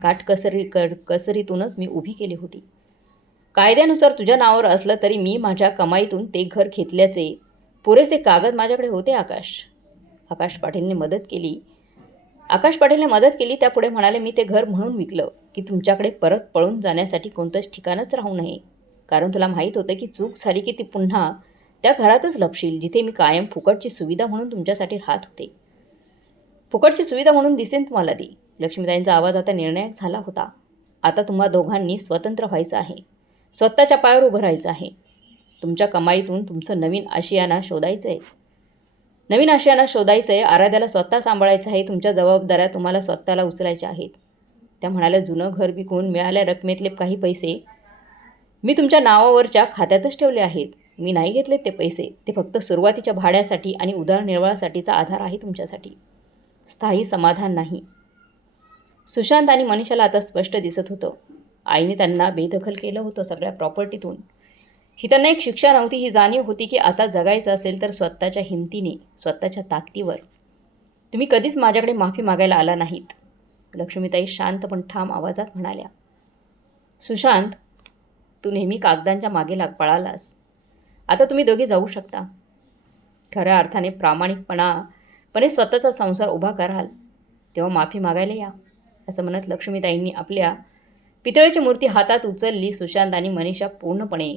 कसरीतूनच मी उभी केली होती. कायद्यानुसार तुझ्या नावावर असलं तरी मी माझ्या कमाईतून ते घर घेतल्याचे पुरेसे कागद माझ्याकडे होते. आकाश पाटीलने मदत केली. त्यापुढे म्हणाले, मी ते घर म्हणून विकलं की तुमच्याकडे परत पळून जाण्यासाठी कोणतंच ठिकाणच राहू नये. कारण तुला माहीत होतं की चूक झाली की ती पुन्हा त्या घरातच लपशील, जिथे मी कायम फुकटची सुविधा म्हणून तुमच्यासाठी राहत होते. फुकटची सुविधा म्हणून दिसेन तुम्हाला ती. लक्ष्मीताईंचा आवाज आता निर्णायक झाला होता. आता तुम्हा दोघांनी स्वतंत्र व्हायचं आहे. स्वतःच्या पायावर उभं राहायचं आहे. तुमच्या कमाईतून तुमचं नवीन आशियाना शोधायचं आहे. आराध्याला स्वतः सांभाळायचं आहे. तुमच्या जबाबदाऱ्या तुम्हाला स्वतःला उचलायच्या आहेत. त्या म्हणाल्या, जुनं घर विकून मिळाल्या रकमेतले काही पैसे मी तुमच्या नावावरच्या खात्यातच ठेवले आहेत. मी नाही घेतलेत ते पैसे. ते फक्त सुरुवातीच्या भाड्यासाठी आणि उदरनिर्वाहासाठीचा आधार आहे तुमच्यासाठी. स्थायी समाधान नाही. सुशांत आणि मनीषाला आता स्पष्ट दिसत होतं. आईने त्यांना बेदखल केलं होतं सगळ्या प्रॉपर्टीतून. ही त्यांना एक शिक्षा नव्हती. ही जाणीव होती की आता जगायचं असेल तर स्वतःच्या हिमतीने, स्वतःच्या ताकदीवर. तुम्ही कधीच माझ्याकडे माफी मागायला आला नाहीत. लक्ष्मीताई शांत पण ठाम आवाजात म्हणाल्या. सुशांत, तू नेहमी कागदांच्या मागे पळालास. आता तुम्ही दोघे जाऊ शकता. खऱ्या अर्थाने प्रामाणिकपणे स्वतःचा संसार उभा कराल तेव्हा माफी मागायला या, असं म्हणत लक्ष्मीताईंनी आपल्या पितळेची मूर्ती हातात उचलली. सुशांत आणि मनीषा पूर्णपणे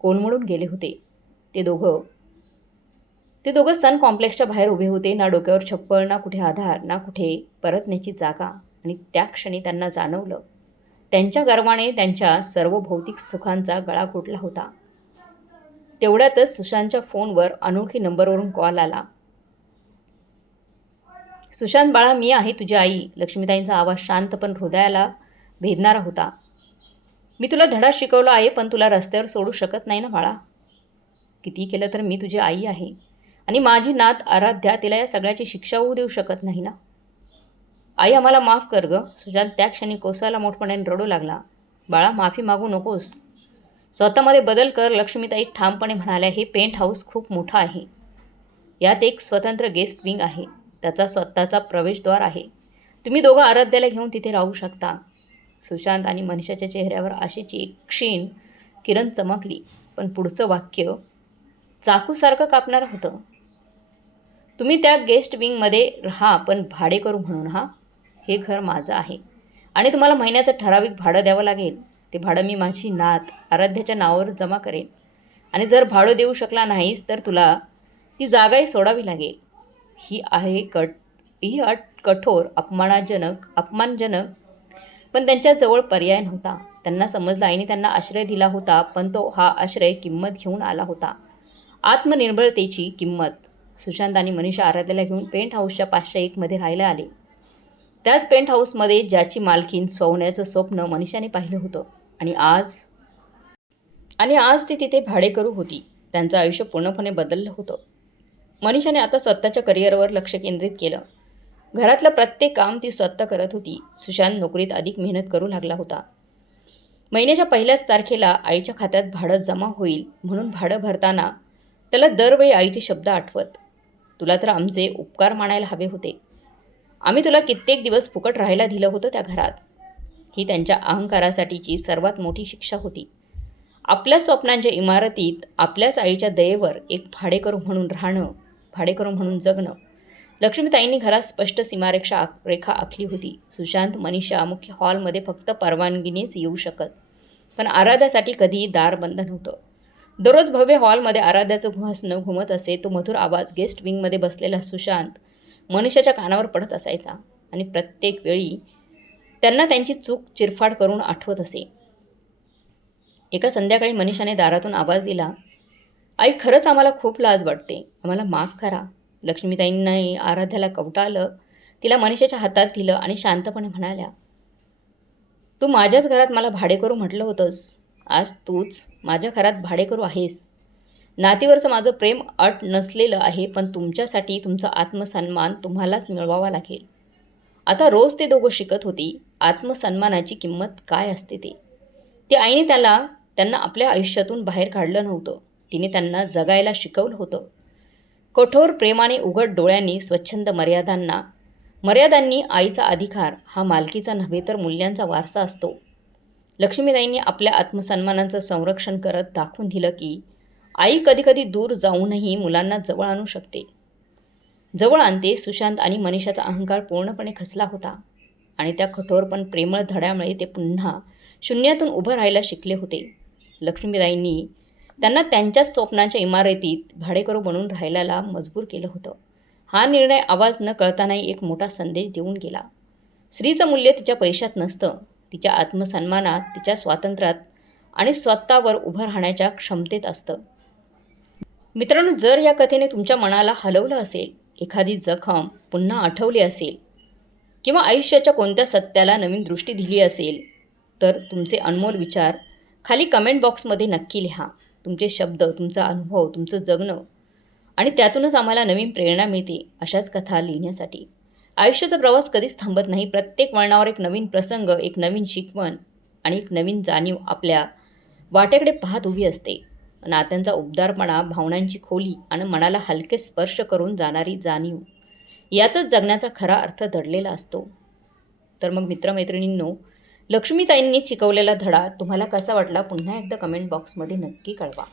कोलमडून गेले होते. ते दोघं सन कॉम्प्लेक्सच्या बाहेर उभे होते. ना डोक्यावर छप्पर, ना कुठे आधार, ना कुठे परतण्याची जागा. आणि त्या क्षणी त्यांना जाणवलं, त्यांच्या गर्वाने त्यांच्या सर्व भौतिक सुखांचा गळा घोटला होता. तेवढ्यातच सुशांतच्या फोनवर अनोळखी नंबरवरून कॉल आला. सुशांत बाळा, मी आहे तुझी आई. लक्ष्मीताईंचा आवाज शांत पण हृदयाला भेदणारा होता. मी तुला धडा शिकवला आहे, पण तुला रस्त्यावर सोडू शकत नाही ना बाळा. किती केलं तर मी तुझी आई आहे आणि माझी नात आराध्या, तिला या सगळ्याची शिक्षा होऊ देऊ शकत नाही ना. आई, आम्हाला माफ कर गं. सुशांत त्या क्षणी कोसायला मोठपणाने रडू लागला. बाळा, माफी मागू नकोस. स्वतःमध्ये बदल कर. लक्ष्मीताई ठामपणे म्हणाल्या. हे पेंट हाऊस खूप मोठं आहे. यात एक स्वतंत्र गेस्ट विंग आहे. त्याचा स्वतःचा प्रवेशद्वार आहे. तुम्ही दोघं आराध्याला घेऊन तिथे राहू शकता. सुशांत आणि मनीषाच्या चेहऱ्यावर आशेची एक क्षीण किरण चमकली. पण पुढचं वाक्य चाकूसारखं कापणारं होतं. तुम्ही त्या गेस्ट विंगमध्ये राहा, पण भाडेकरू म्हणून. हे घर माझं आहे आणि तुम्हाला महिन्याचं ठराविक भाडं द्यावं लागेल. ते भाडं मी माझी नात आराध्याच्या नावावर जमा करेन आणि जर भाडं देऊ शकला नाहीस तर तुला ती जागाही सोडावी लागेल. ही अट कठोर, अपमानजनक, पण त्यांच्याजवळ पर्याय नव्हता. त्यांना समजलं, आईने त्यांना आश्रय दिला होता, पण हा आश्रय किंमत घेऊन आला होता. आत्मनिर्भरतेची किंमत. सुशांत आणि मनीषा आराध्याला घेऊन पेंट हाऊसच्या 501 मध्ये राहायला आले. त्याच पेंट हाऊसमध्ये ज्याची मालकीन सोन्याचं स्वप्न मनीषाने पाहिलं होतं. आणि आज ती तिथे भाडेकरू होती. त्यांचं आयुष्य पूर्णपणे बदललं होतं. मनीषाने आता स्वतःच्या करिअरवर लक्ष केंद्रित केलं. घरातलं प्रत्येक काम ती स्वतः करत होती. सुशांत नोकरीत अधिक मेहनत करू लागला होता. महिन्याच्या पहिल्याच तारखेला आईच्या खात्यात भाडं जमा होईल म्हणून भाडं भरताना त्याला दरवेळी आईचे शब्द आठवत. तुला तर आमचे उपकार मानायला हवे होते. आम्ही तुला कित्येक दिवस फुकट राहायला दिलं होतं त्या घरात. ही त्यांच्या अहंकारासाठीची सर्वात मोठी शिक्षा होती. आपल्या स्वप्नांच्या इमारतीत आपल्याच आईच्या दयेवर एक भाडेकरू म्हणून राहणं, भाडेकरू म्हणून जगणं. लक्ष्मीताईंनी घरात स्पष्ट सीमारेखा आखली होती. सुशांत, मनीषा मुख्य हॉलमध्ये फक्त परवानगीनेच येऊ शकत, पण आराध्यासाठी कधीही दार बंद नव्हतं. दररोज भव्य हॉलमध्ये आराध्याचं हसणं घुमत असे. तो मधुर आवाज गेस्ट विंगमध्ये बसलेला सुशांत, मनीषाच्या कानावर पडत असायचा आणि प्रत्येक वेळी त्यांना त्यांची चूक चिरफाड करून आठवत असे. एका संध्याकाळी मनीषाने दारातून आवाज दिला. आई, खरंच आम्हाला खूप लाज वाटते. आम्हाला माफ करा. लक्ष्मीताईंनी आराध्याला कवटाळलं. तिला मनीषाच्या हातात दिलं आणि शांतपणे म्हणाल्या, तू माझ्याच घरात मला भाडेकरू म्हटलं होतंस. आज तूच माझ्या घरात भाडेकरू आहेस. नातीवरचं माझं प्रेम अट नसलेलं आहे, पण तुमच्यासाठी तुमचा आत्मसन्मान तुम्हालाच मिळवावा लागेल. आता रोज ते दोघं शिकत होती आत्मसन्मानाची किंमत काय असते ते. ती आईने त्यांना आपल्या आयुष्यातून बाहेर काढलं नव्हतं. तिने त्यांना जगायला शिकवलं होतं. कठोर प्रेमाने उघड डोळ्यांनी स्वच्छंद मर्यादांनी आईचा अधिकार हा मालकीचा नव्हे तर मूल्यांचा वारसा असतो. लक्ष्मीबाईंनी आपल्या आत्मसन्मानाचं संरक्षण करत दाखवून दिलं की आई कधीकधी दूर जाऊनही मुलांना जवळ आणू शकते. जवळ आणते. सुशांत आणि मनीषाचा अहंकार पूर्णपणे खचला होता आणि त्या कठोर पण प्रेमळ धड्यामुळे ते पुन्हा शून्यातून उभं राहायला शिकले होते. लक्ष्मीबाईंनी त्यांना त्यांच्याच स्वप्नांच्या इमारतीत भाडेकरू बनून राहायला मजबूर केलं होतं. हा निर्णय आवाज न कळतानाही एक मोठा संदेश देऊन गेला. स्त्रीचं मूल्य तिच्या पैशात नसतं, तिच्या आत्मसन्मानात, तिच्या स्वातंत्र्यात आणि स्वतःवर उभं राहण्याच्या क्षमतेत असतं. मित्रांनो, जर या कथेने तुमच्या मनाला हलवलं असेल, एखादी जखम पुन्हा आठवली असेल किंवा आयुष्याच्या कोणत्या सत्याला नवीन दृष्टी दिली असेल, तर तुमचे अनमोल विचार खाली कमेंट बॉक्समध्ये नक्की लिहा. तुमचे शब्द, तुमचा अनुभव, तुमचं जगणं आणि त्यातूनच आम्हाला नवीन प्रेरणा मिळते अशाच कथा लिहिण्यासाठी. आयुष्याचा प्रवास कधीच थांबत नाही. प्रत्येक वळणावर एक नवीन प्रसंग, एक नवीन शिकवण आणि एक नवीन जाणीव आपल्या वाटेकडे पाहत उभी असते. नात्यांचा उबदारपणा, भावनांची खोली आणि मनाला हलके स्पर्श करून जाणारी जाणीव यातच जगण्याचा खरा अर्थ दडलेला असतो. तर मग मित्रमैत्रिणींनो, लक्ष्मीताईंनी शिकवलेला धडा तुम्हाला कसा वाटला पुन्हा एकदा कमेंट बॉक्समध्ये नक्की कळवा.